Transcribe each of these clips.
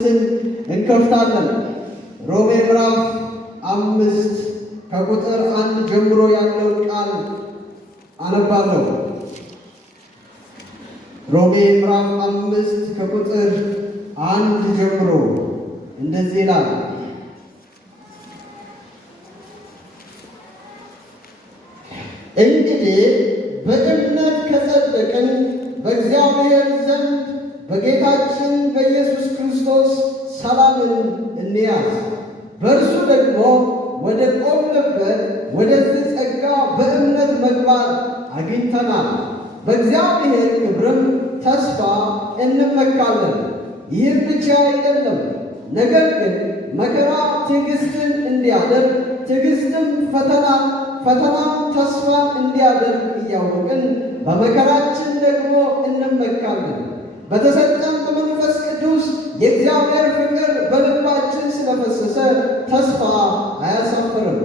እንከፍታለን። ሮሜ ምዕራፍ 5 ከቁጥር 1 ጀምሮ ያለውን ቃል አነባለሁ። ሮሜ ምዕራፍ 5 ከቁጥር 1 ጀምሮ እንደዚህ ይላል። እንግዲህ በእምነት ከጸደቅን በእግዚአብሔር ዘንድ በጌታችን በኢየሱስ ክርስቶስ ሰላምን እንያዝ። በእርሱ ደግሞ ወደ ቆምንበት ወደዚህ ጸጋ በእምነት መግባት አግኝተናል። በእግዚአብሔር ክብርም ተስፋ እንመካለን። ይህም ብቻ አይደለም፣ ነገር ግን መከራ ትዕግሥትን እንዲያደርግ፣ ትዕግሥትም ፈተናም ተስፋን እንዲያደርግ እያወቅን በመከራችን ደግሞ እንመካለን። በተሰጠን በመንፈስ ቅዱስ የእግዚአብሔር ፍቅር በልባችን ስለፈሰሰ ተስፋ አያሳፍርም።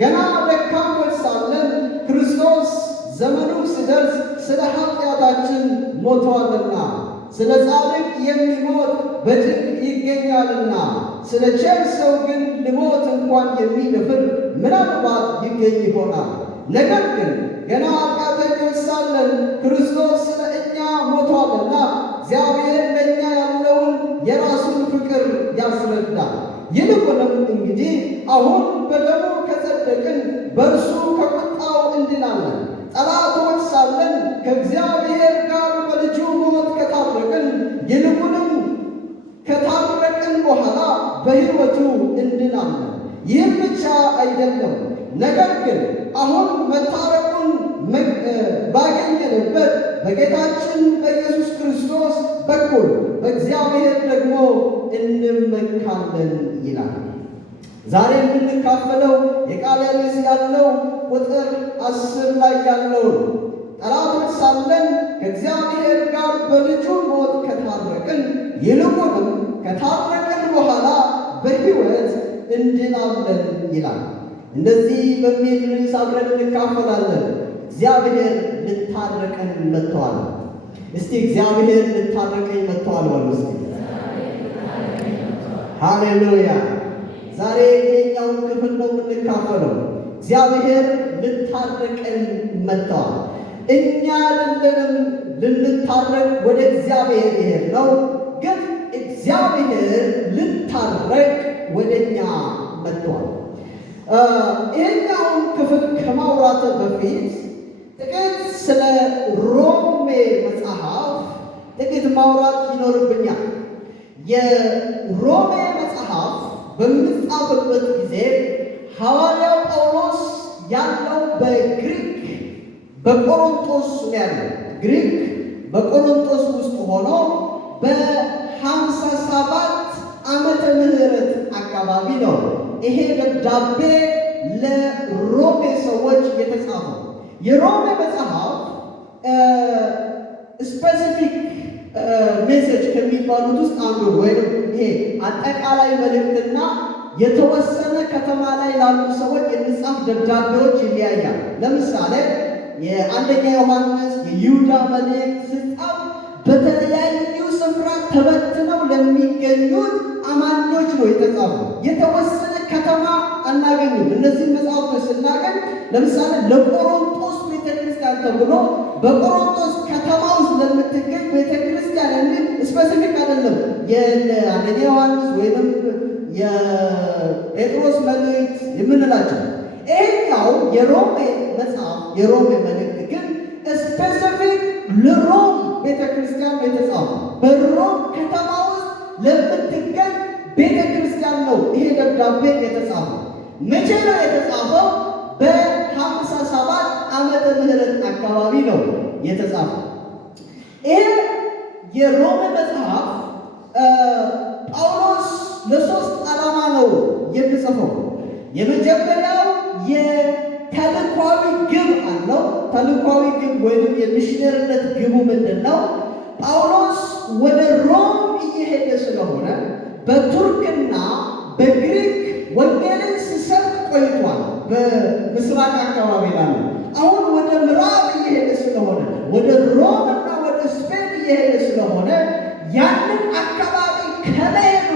ገና ደካሞች ሳለን ክርስቶስ ዘመኑ ሲደርስ ስለ ኃጢአታችን ሞቷልና፣ ስለ ጻድቅ የሚሞት በጭንቅ ይገኛልና፣ ስለ ቸር ሰው ግን ሊሞት እንኳን የሚደፍር ምናልባት ይገኝ ይሆናል። ነገር ግን ገና ኃጢአተኞች ሳለን ክርስቶስ ስለ እኛ ሞቷልና እግዚአብሔር ለእኛ ያለውን የራሱን ፍቅር ያስረዳል። ይልቁንም እንግዲህ አሁን በደሙ ከጸደቅን በእርሱ ከቁጣው እንድናለን። ጠላቶች ሳለን ከእግዚአብሔር ጋር በልጁ ሞት ከታረቅን፣ ይልቁንም ከታረቅን በኋላ በሕይወቱ እንድናለን። ይህም ብቻ አይደለም፣ ነገር ግን አሁን መታረቁን ባገኘንበት በጌታችን በኢየሱስ ክርስቶስ በኩል በእግዚአብሔር ደግሞ እንመካለን ይላል። ዛሬ የምንካፈለው የቃለ ርዕስ ያለው ቁጥር 10 ላይ ያለው ጠላቶች ሳለን ከእግዚአብሔር ጋር በልጁ ሞት ከታረቅን፣ ይልቁንም ከታረቅን በኋላ በሕይወት እንድናለን ይላል። እንደዚህ በሚል ርዕስ አብረን እንካፈላለን። እግዚአብሔር ልታረቀን መጥተዋል። እስቲ እግዚአብሔር ልታረቀኝ መጥተዋል በሉ እስቲ። ሃሌሉያ! ዛሬ ይሄኛውን ክፍል ነው የምንካፈለው። እግዚአብሔር ልታረቀን መጥተዋል። እኛ አይደለንም ልንታረቅ ወደ እግዚአብሔር ይሄድ ነው፣ ግን እግዚአብሔር ልታረቅ ወደ እኛ መጥተዋል። ይሄኛውን ክፍል ከማውራት በፊት ጥቂት ስለ ሮሜ መጽሐፍ ጥቂት ማውራት ይኖርብኛል። የሮሜ መጽሐፍ በሚጻፍበት ጊዜ ሐዋርያው ጳውሎስ ያለው በግሪክ በቆሮንቶስ ያለው ግሪክ በቆሮንቶስ ውስጥ ሆኖ በ57 ዓመተ ምህረት አካባቢ ነው ይሄ ደብዳቤ ለሮሜ ሰዎች የተጻፈው። የሮሜ መጽሐፍ ስፔሲፊክ ሜሴጅ ከሚባሉት ውስጥ አንዱ ወይም ይሄ አጠቃላይ መልእክትና የተወሰነ ከተማ ላይ ላሉ ሰዎች የሚጻፍ ደብዳቤዎች ይለያያል። ለምሳሌ የአንደኛ ዮሐንስ የይሁዳ መልእክት ሲጻፍ በተለያዩ ስፍራ ተበትነው ለሚገኙት አማኞች ነው የተጻፈው። የተወሰነ ከተማ አናገኝም። እነዚህ መጽሐፎች ስናገኝ ለምሳሌ ለቆሮንቶስ ቤተክርስቲያን ተብሎ በቆሮንቶስ ከተማ ውስጥ ለምትገኝ ቤተክርስቲያን የሚል ስፔሲፊክ አይደለም። የአንደኛ ዮሐንስ ወይም የጴጥሮስ መልእክት የምንላቸው። ይሄኛው የሮሜ መጽሐፍ የሮሜ መልእክት ግን ስፔሲፊክ ለሮም ቤተክርስቲያን የተጻፈው በሮም ከተማ ውስጥ ለምትገኝ ቤተክርስቲያን ነው ይሄ ደብዳቤ የተጻፈው። መቼ ነው የተጻፈው? በ57 ዓመተ ምህረት አካባቢ ነው የተጻፈው። ይሄ የሮሜ መጽሐፍ ጳውሎስ ለሶስት ዓላማ ነው የሚጽፈው። የመጀመሪያው የተልኳዊ ግብ አለው። ተልኳዊ ግብ ወይም የሚሽነሪነት ግቡ ምንድን ነው? ጳውሎስ ወደ ሮም እየሄደ ስለሆነ በቱርክና በግሪክ ወንጌልን ሲሰብክ ቆይቷል። በምስራቅ አካባቢ ላሉ አሁን ወደ ምዕራብ እየሄደ ስለሆነ ወደ ሮምና ወደ ስፔን እየሄደ ስለሆነ ያንን አካባቢ ከመሄዱ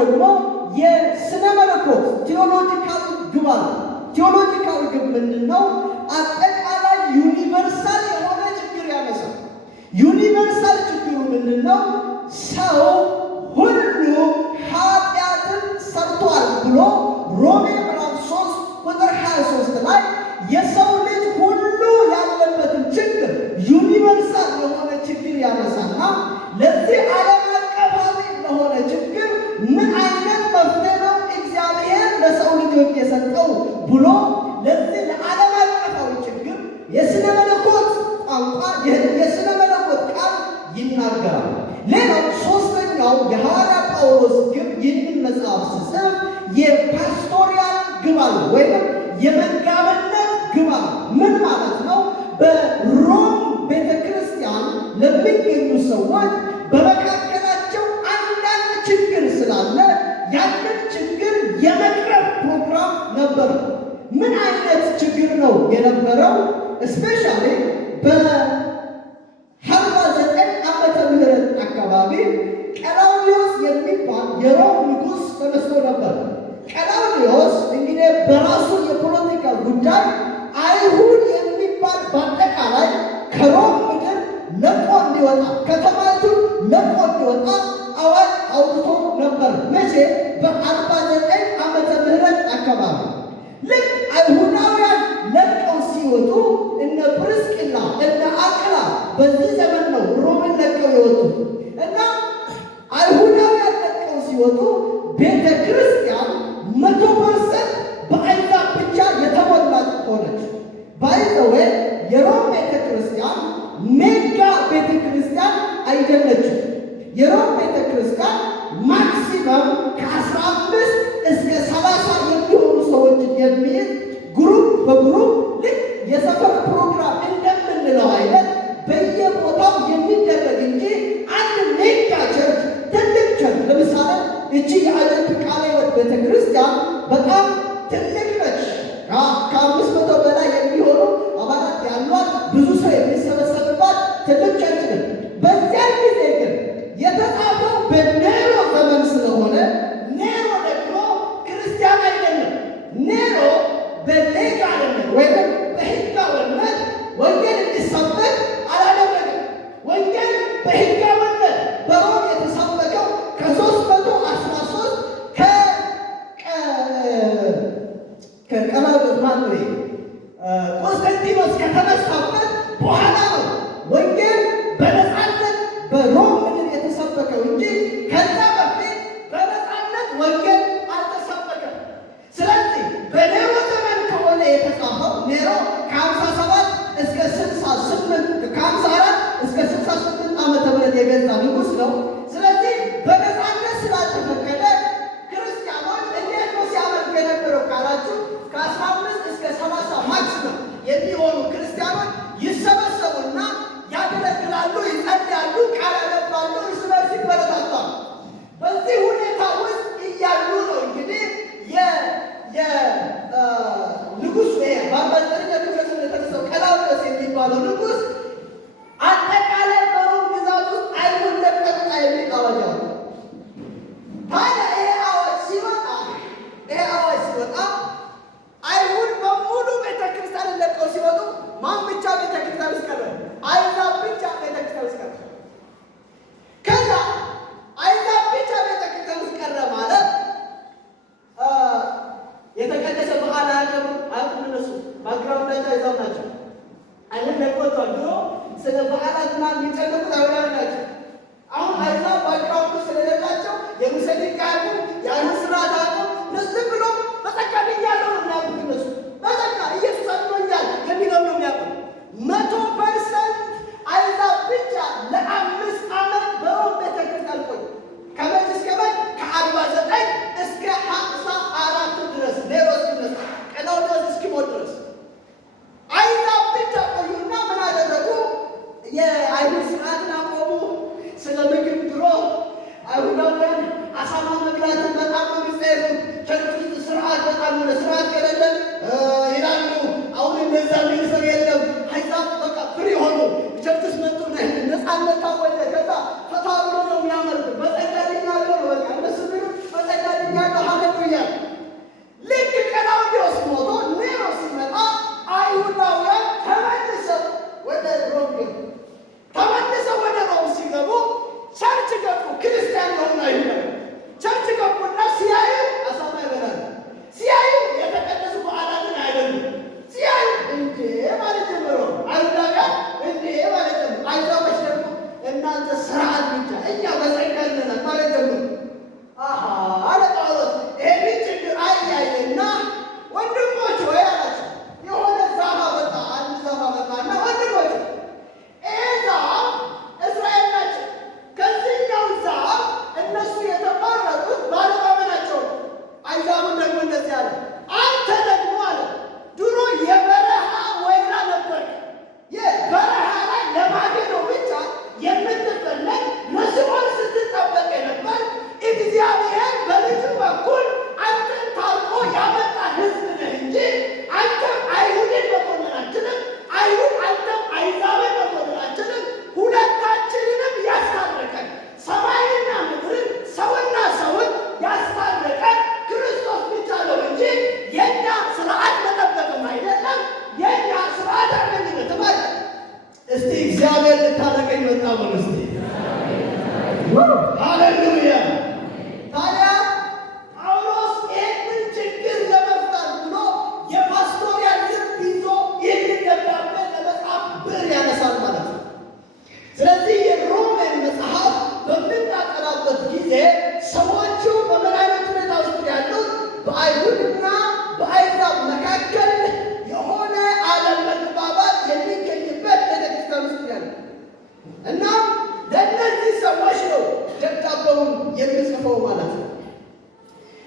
ደግሞ የስነ መለኮት ቴዎሎጂካል ግብ አለ። ቴዎሎጂካል ግብ ምንድን ነው? አጠቃላይ ዩኒቨርሳል የሆነ ችግር ያነሳል። ዩኒቨርሳል ችግሩ ምንድን ነው? ሰው ሁሉ ኃጢአትን ሰርቷል ብሎ ሮሜ ምዕራፍ 3 ቁጥር 23 ላይ የሰው ልጅ ሁሉ ያለበትን ችግር ዩኒቨርሳል የሆነ ችግር ያነሳና ለዚህ ዓለም አቀፋዊ ለሆነ ችግር ምን አይነት መፍትሄ ነው እግዚአብሔር ለሰው ልጆች የሰጠው ብሎ ለዚህ ለዓለም አቀፋዊ ችግር የስነ መለኮት ቋንቋ የስነ መለኮት ቃል ይናገራል። ሌላው ሶስተኛው የሐዋርያ ጳውሎስ ግብ ይህንን መጽሐፍ ሲጽፍ የፓስቶሪያል ግብ አለ ወይም የመጋቢነት ግብ አለ። ምን ማለት ነው? በሮም ቤተ ክርስቲያን ለሚገኙ ሰዎች በመካከላቸው አንዳንድ ችግር ስላለ ያንን ችግር የመቅረብ ፕሮግራም ነበር። ምን አይነት ችግር ነው የነበረው? እስፔሻሊ በ49 ዓመተ ምህረት አካባቢ ቀላውዲዮስ የሚባል የሮም ንጉሥ ተነስቶ ነበር። ቀላውዲዮስ እንግዲህ በራሱ የፖለቲካ ጉዳይ አይሁድ የሚባል በአጠቃላይ ከሮም ምድር ለቆ እንዲወጣ ከተማይቱን ለቆ እንዲወጣ አዋጅ አውጥቶ ነበር። መቼ? በ49 ዓመተ ምህረት አካባቢ ልክ አይሁዳውያን ለቀው ሲወጡ እነ ፕርስቅላ እነ አቅላ በዚህ ዘመን ነው ሮምን ለቀው የወጡት እና አይሁዳውያን ለቀው ሲወጡ ቤተ ክርስቲያን 100% በአሕዛብ ብቻ የተሞላች ሆነች። ባይዘዌ የሮም ቤተ ክርስቲያን ሜጋ ቤተ ክርስቲያን አይደለችም። የሮም ቤተ ክርስቲያን ማክሲመም ከ15 እስከ 30 የሚሆኑ ሰዎችን የሚይዝ ግሩፕ በግሩፕ ልክ የሰፈር ፕሮግራም እንደምንለው አይነት በየቦታው የሚደረግ እንጂ አንድ ሜጋ ቸርች ትልቅ ቸርች ለምሳሌ እቺ የአጀንት ቃለ ሕይወት ቤተ ክርስቲያን በጣም ትልቅ ነች። ከ500 በላይ የሚሆኑ አባላት ያሏት ብዙ ሰው የሚሰበሰብባት ትልቅ ቸርች ነች። በዚያን ጊዜ ግን የተጻፈው በኔሮ ዘመን ስለሆነ ኔሮ ደግሞ ክርስቲያን አይደለም። ኔሮ በሌጋልነት ወይም በሕጋዊነት ወንጌል እንዲሰበክ አላደረገም። ወንጌል በሕጋዊነት በሮም የተሰበከው ከ313 ከቀላውዲዮስ ቆስጠንጢኖስ ከተነሳበት በኋላ ነው ወንጌል በነፃነት በሮም ምድር የተሰበከው እንጂ ከዛ በፊት በነፃነት ወንጌል አልተሰበከም። ስለዚህ በኔሮ ዘመን ከሆነ የተጻፈው ኔሮ ከ57 እስከ 68 ከ54 እስከ 68 ዓመተ ምህረት የገዛ ንጉሥ ነው። ስለዚህ በነፃነት ስላልተፈቀደ ክርስቲያኖች እንዴት ነው ሲያመልክ የነበረው ካላችሁ ከ15 እስከ 30 ማክሲመም የሚሆኑ ክርስቲያኖች ይሰበሰቡና ያገለግላሉ፣ ይጸልያሉ፣ ቃል ያነባሉ፣ እርስ በርስ ይበረታታሉ። በዚህ ሁኔታ ውስጥ እያሉ ነው እንግዲህ ንጉሥ በ49ኛ ክፍለ ዘመን የተነሳው ቀላውዲዮስ የሚባለው ንጉሥ አጠቃላይ በሮም ግዛት ውስጥ አይሁድ ለቀቅ ያሰበውን የሚጽፈው ማለት ነው።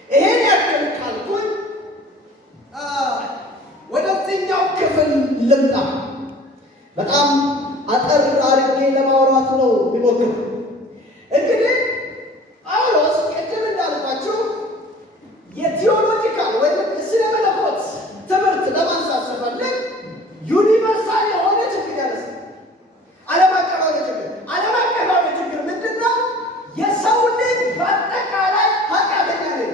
ይሄን ያክል ካልኩኝ ወደዚህኛው ክፍል ልምጣ። በጣም አጠር አድርጌ ለማውራት ነው የሚሞክረው። እንግዲህ ጳውሎስ ቅድም እንዳልኳችሁ የቲዮሎጂካል ወይም ስለ መለኮት ትምህርት ለማንሳት ስፈልግ ዩኒቨርሳል የሆነ ችግር ያነሳ። ዓለም አቀፋዊ ችግር ምንድን ነው? የሰው ልጅ በአጠቃላይ ኃጢአተኛ ነው።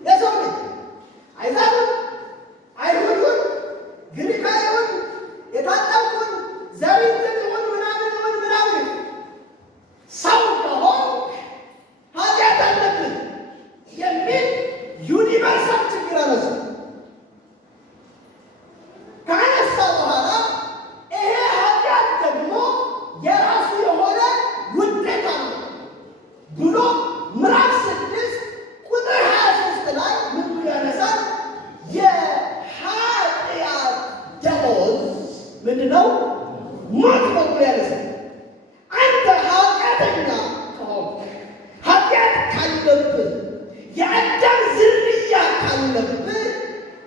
የሰው ልጅ አይዛብም፣ አይሁድም፣ ግሪካዊውን፣ የታጠቁን፣ ዘሪትን ይሁን ምናምን ሰው ከሆን ኃጢአት አለብን የሚል ዩኒቨርሳል ችግር አነሳ። ካነሳ በኋላ ይሄ ኃጢአት ደግሞ የራሱ የሆነ ውጤት አለ ብሎ ምዕራፍ 6 ቁጥር 23 ላይ ምን ብሎ ያነሳል? የኃጢአት ደመወዝ ምንድን ነው? ሞት ነው ብሎ ያነሳል። አንተ ኃጢአተኛ ከሆንክ፣ ኃጢአት ካለብህ፣ የአዳም ዝርያ ካለብህ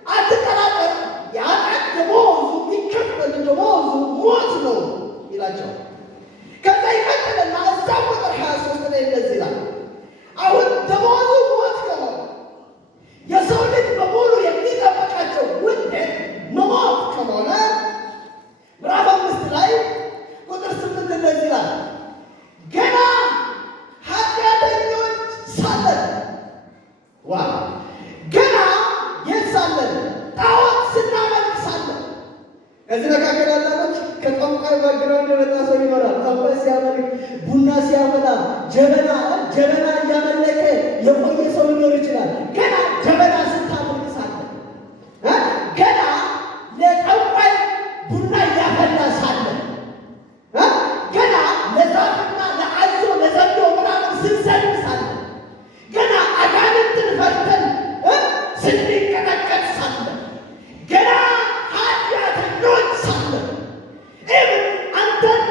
አትጠራጠር፣ የኃጢአት ደመወዙ የሚከፈል ደመወዙ ሞት ነው ይላቸዋል። ከዛ ይቀጥልና እዛ ቁጥር 23 ላይ እንደዚህ ይላል፣ አሁን ደመወዙ ሞት ከሆነ የሰው ልጅ በሙሉ የሚጠበቃቸው ውጤት መሞት ከሆነ ምዕራፍ 5 ላይ ቁጥር 8 እንደዚህ ይላል፣ ገና ኃጢአተኞች ሳለን ገና የት ሳለን? ጣዖት ስናመልክ ሳለን። ከዚህ መካከል ያላኖች ከጠንቋይ ባግራውንድ የመጣ ሰው ይኖራል። ጠንቋይ ሲያመልክ፣ ቡና ሲያፈላ፣ ጀበና እያመለከ የቆየ ሰው ሊኖር ይችላል። ገና ጀበና ስታመልክ ሳለን፣ ገና ለጠንቋይ ቡና እያፈላ ሳለን፣ ገና ለዛፍና ለአዞ ለዘንዶ ምናምን ስንሰልም ሳለን፣ ገና አጋንንትን ፈርተን ስንቀጠቀጥ ሳለን፣ ገና ኃጢአተኞች ሳለን፣ አንተን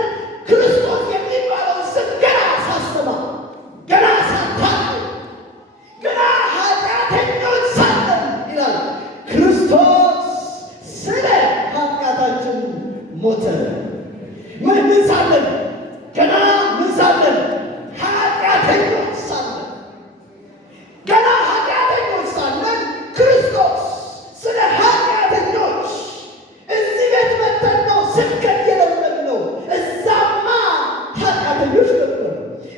ክርስቶስ የሚባለው ስም ገና ሳሰማ፣ ገና ሳታውቅ፣ ገና ኃጢአተኞች ሳለን ይላል ክርስቶስ ስለ ኃጢአታችን ሞተ። ምን ሳለን? ገና ምን ሳለን? ኃጢአተኞች ሳለን። ገና ኃጢአተኞች ሳለን ክርስቶስ ስለ ኃጢአተኞች እዚህ ቤት መተን ነው ስብከት የለመድነው። እዛማ ኃጢአተኞች ነበሩ።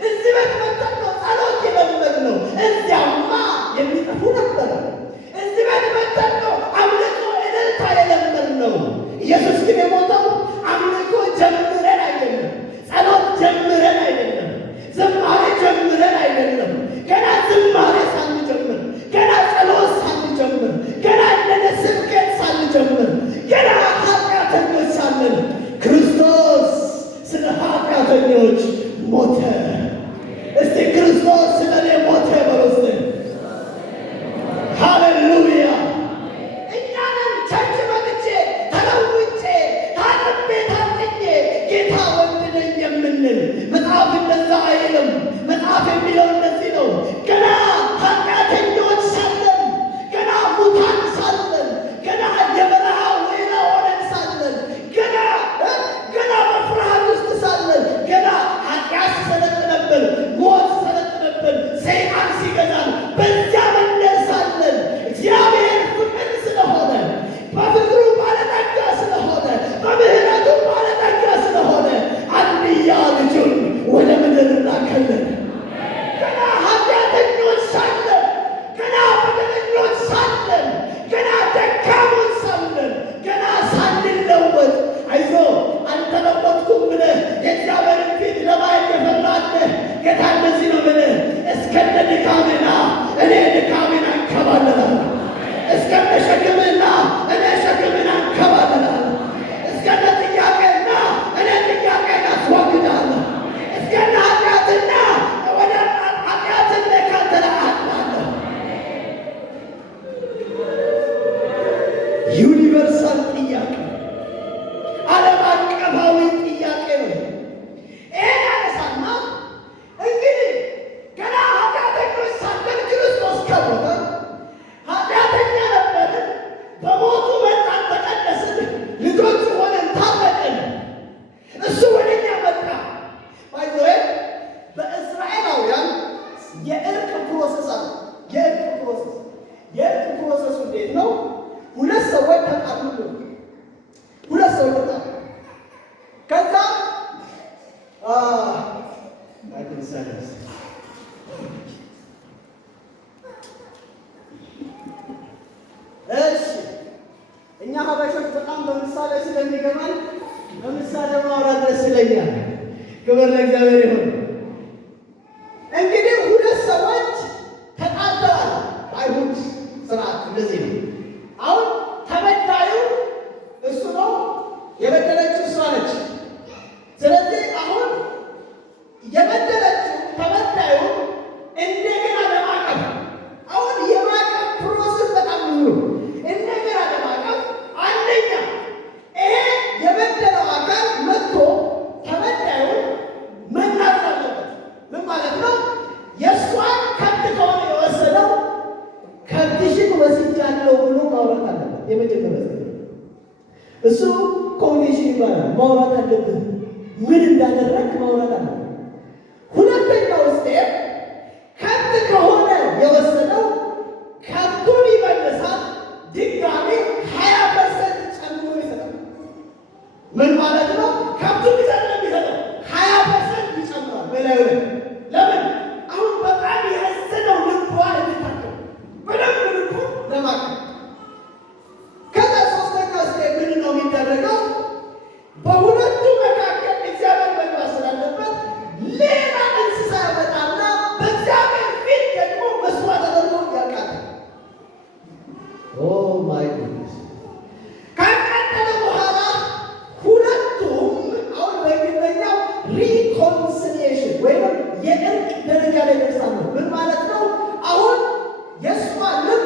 እዚህ ቤት መተን ነው ጸሎት የለመድነው። እዚያማ የሚጠፉ ነበረ። እዚህ ቤት መተን ነው አምልኮ እልልታ የለመድነው። ኢየሱስ ግን የሞተው አምልኮ ጀምረን አይደለም፣ ጸሎት ጀምረን አይደለም፣ ዝማሬ ጀምረን አይደለም። ገና ዝማሬ ሳንጀምር፣ ገና ጸሎት ሳንጀምር፣ ገና እንደነ ስብከት ሳንጀምር፣ ገና ኃጢአተኞች ሳለን ክርስቶስ ስለ ኃጢአተኞች ሞተ። እስቲ ክርስቶስ ስለ እኔ ሞተ በሉ እስቲ። ሃሌሉያ! እኛንም ቸርች መጥቼ ተለውጬ ታጥቤ ታጥኜ ጌታ ወደደኝ የምንል መጽሐፍ እንደዛ አይልም። መጽሐፍ የሚለው እንደዚህ ነው። ገና ኃጢአተኞች ሳለን፣ ገና ሙታን ሳለን፣ ገና የበረሃ ወይራ ሆነን ሳለን፣ ገና በፍርሃት ውስጥ ሳለን፣ ገና ኃጢአት ሰለጥነብን፣ ሞት ሰለጥነብን፣ ሰይጣን ሲገ እሺ እኛ ሀበሾች በጣም በምሳሌ ስለሚገባን በምሳሌ ማውራት ደስ ይለኛል። ክብር ለእግዚአብሔር ይሁን። እንግዲህ ሁለት ሰዎች ተጣልተዋል። አይሁድ ስርዓት እንደዚህ ነው። አሁን ተበዳዩ እሱ ነው፣ የበደለችው እሷ ነች። ስለዚህ አሁን የበደለችው ተበዳዩ እንደገና ለማቀፍ አሁን የማቀፍ ፕሮሰስ በጣም ብዙ ነው። እንደገና ለማቀፍ አንደኛ ይሄ የበደለው አካል መጥቶ ተበዳዩ መናገር አለበት። ምን ማለት ነው? የእሷን ከብት ከሆነ የወሰደው ከብትሽን ወስጃለሁ ብሎ ማውራት አለበት። የመጀመሪያ እሱ ኮሚሽን ይባላል። ማውራት አለብን። ምን እንዳደረግ ማውራት አለብን። ሁለተኛው ስቴፕ ከብት ከሆነ የወሰደው ከብቱን ይመልሳል። ድጋሜ 20% ጨምሮ ይሰጣል። ምን ማለት ነው? ከብቱ ብቻ ነው የሚሰጠው፣ 20% ይጨምራል በላዩ ላይ። ለምን? አሁን በጣም ያዘነው ልቧ እንድታከም በደንብ ልቡ ለማከም። ከዛ ሶስተኛው ስቴፕ ምንድን ነው የሚደረገው? በሁለቱ መካከል እግዚአብሔር መግባት ስላለበት ሌላ እንስሳ ያመጣና በእግዚአብሔር ፊት ደግሞ መስዋዕት ተደርጎ ያቃጥላል። ኦ ማይ ጉድነስ! ካቃጠለ በኋላ ሁለቱም አሁን በእንግሊዝኛው ሪኮንሲሊዬሽን ወይም የእርቅ ደረጃ ላይ ደርሳሉ። ምን ማለት ነው? አሁን የእሷ ልብ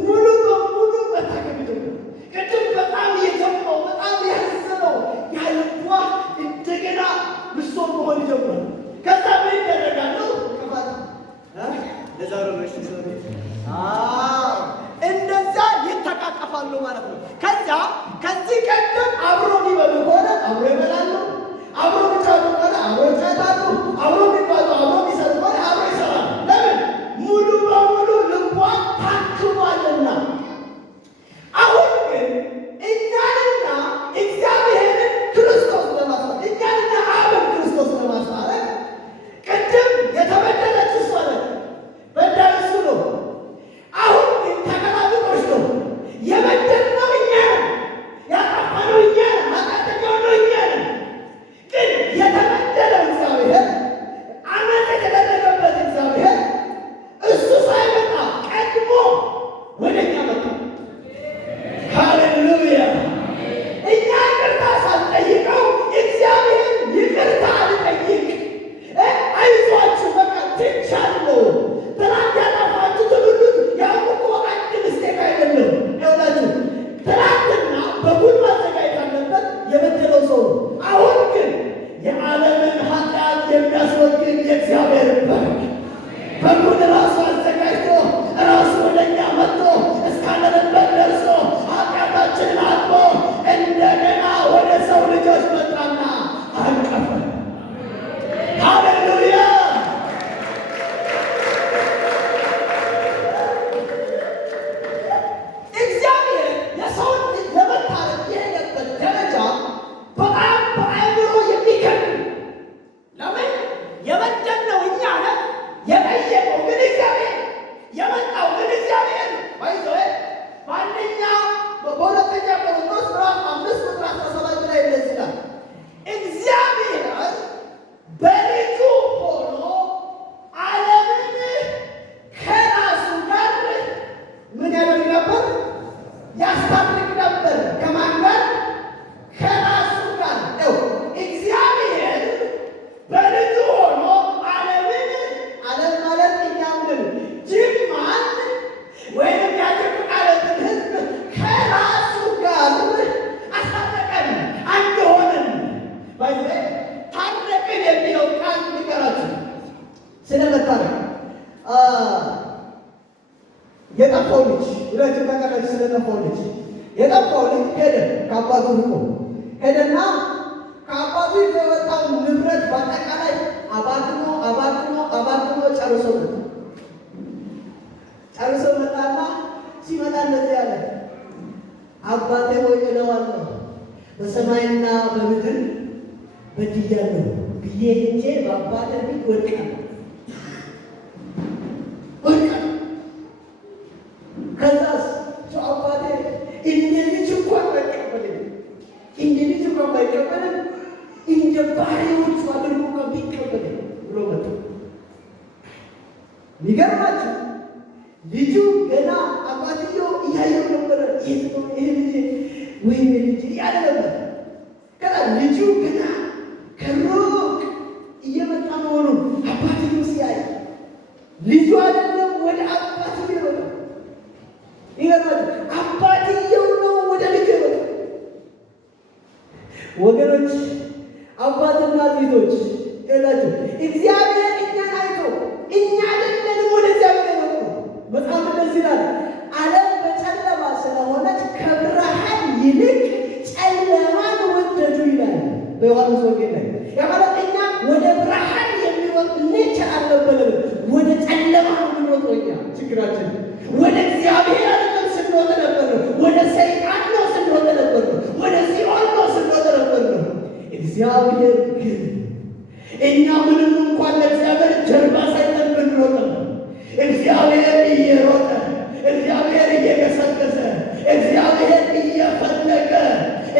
ሙሉ በሙሉ መታከም ይጀምራል። ቅድም በጣም የገባው በጣም ያዘነው ያልቧ እንደገና ብሶ መሆን ይጀምራል። ከዛ ምን ይደረጋሉ? ከፋት ለዛሬ እንደዛ ይተቃቀፋሉ ማለት ነው። ከዛ ከዚህ ቀደም አብሮ ሊበሉ ከሆነ አብሮ ይበላሉ፣ አብሮ ሊጫወቱ ከሆነ አብሮ ይጫወታሉ፣ አብሮ ሊጓዙ አብሮ ሊሰሩ ከሆነ አብሮ ይሰራሉ። ለምን? ሙሉ በሙሉ ልቧ ታክሟልና። አሁን ግን እኛንና እግዚአብሔርን ክርስቶስ ለማስታረቅ እኛንና አብን ክርስቶስ ለማስታረቅ ቅድም የተበደለች እሷ ነች፣ በዳይ እሱ ነው። አሁን ግን ተቀላቅሎች ነው። የበደልነው እኛ ነን፣ ያጠፋነው እኛ ነን፣ ኃጢአተኛው ነው እኛ ነን። ግን የተበደለው እግዚአብሔር ዓመፅ የተደረገበት እግዚአብሔር እሱ ሳይመጣ ቀድሞ ወደ እኛ መጣ። ሃሌሉያ! እኛ ይቅርታ ሳንጠይቀው እግዚአብሔር ይቅርታ አልጠይቅ። አይዟችሁ በቃ ትቻለሁ። ትናንት ያጠፋችሁትን ሁሉ ያውቁ አንድ ምስቴክ አይደለም። ይኸውላችሁ ትናንትና በጉን ማዘጋጀት አለበት የበደለው ሰው ነው። አሁን ግን የዓለምን ኃጢአት የሚያስወግድ የእግዚአብሔር በግ በጉን ራሱ አዘጋጅቶ ራሱ ወደኛ መጥቶ እስካለንበት ደርሶ ኃጢአታችንን አጥቦ እንደገና ወደ ሰው ልጆች መጣና አቀፈ። ሃሌሉያ! እግዚአብሔር የሰውን ልጅ ለመታረቅ የሄደበት ደረጃ በጣም በአእምሮ የሚከብድ። ለምን? የበደልነው እኛ ነን፣ የጠየቀው ግን እግዚአብሔር፣ የመጣው ግን እግዚአብሔር። ባይዘ በሁለተኛ ቆሮንቶስ ምዕራፍ 5 ቁጥር 17 ላይ እንደዚህ ይላል፣ እግዚአብሔር በልጁ ሆኖ ዓለምን ከራሱ ጋር ምን ያደርግ ነበር? ያስታርቅ ነበር። ከማን ጋር? ከራሱ ጋር ነው። እግዚአብሔር በልጁ ሆኖ ዓለምን ዓለም ማለት እኛም ጅማን ወይም ያድርግ ዓለምን ሕዝብ ከራሱ ጋር አስታረቀን፣ አንድ ሆንን። ባይዘ ታረቅን የሚለው ቃል ንገራችሁ ስለመታረቅ የጠፋው ልጅ ሁለቱም ተቀረች። ስለጠፋው ልጅ የጠፋው ልጅ ሄደ፣ ከአባቱ ርቆ ሄደና ከአባቱ የወጣውን ንብረት በአጠቃላይ አባክኖ ጨርሶ መጣና ሲመጣ እንደዚህ ያለ አባቴ ሆይ እለዋለሁ በሰማይና በምድር በድያለሁ ብዬ ሄጄ በአባቴ ፊት ወድቃ ከዛስ አባቴ እንደዚህ እንኳን ባይቀበልም እንደ ባሪያዎቹ አድርጎ ከሚቀበል ብሎ መጣ። የሚገርማችሁ ልጁ ገና አባትየው እያየው ነበረ። ይሄ ልጅ ወይም ልጅ እያለ ነበር። ከዛ ልጁ ገና ከሩቅ እየመጣ መሆኑን አባትየው ሲያይ ልጁ አይደለም ወደ አባትየው ይሮጣል። ይገርማችሁ አባትየው ነው ወደ ልጁ ይሮጣል። ወገኖች አባትና ሴቶች ይላችሁ እግዚአብሔር እኛን አይቶ እኛ አይደለንም ወደ እግዚአብሔር ነው። መጽሐፍ እንደዚህ ይላል፣ ዓለም በጨለማ ስለሆነች ከብርሃን ይልቅ ጨለማን ወደዱ ይላል በዮሐንስ ወንጌል ላይ። ያማለት እኛ ወደ ብርሃን የሚወጥ ኔቸር አልነበረንም፣ ወደ ጨለማ ነው የምንወጣው። እኛ ችግራችን ወደ እግዚአብሔር አይደለም ስንወጥ ነበር፣ ወደ ሰይጣን ነው ስንወጥ ነበር፣ ወደ ሲኦል ነው ስንወጥ ነበር። እግዚአብሔር ግን እኛ ምንም እንኳን ለእግዚአብሔር ጀርባ ሳይተን ብንሮጥ እግዚአብሔር እየሮጠ እግዚአብሔር እየገሰገሰ እግዚአብሔር እየፈለገ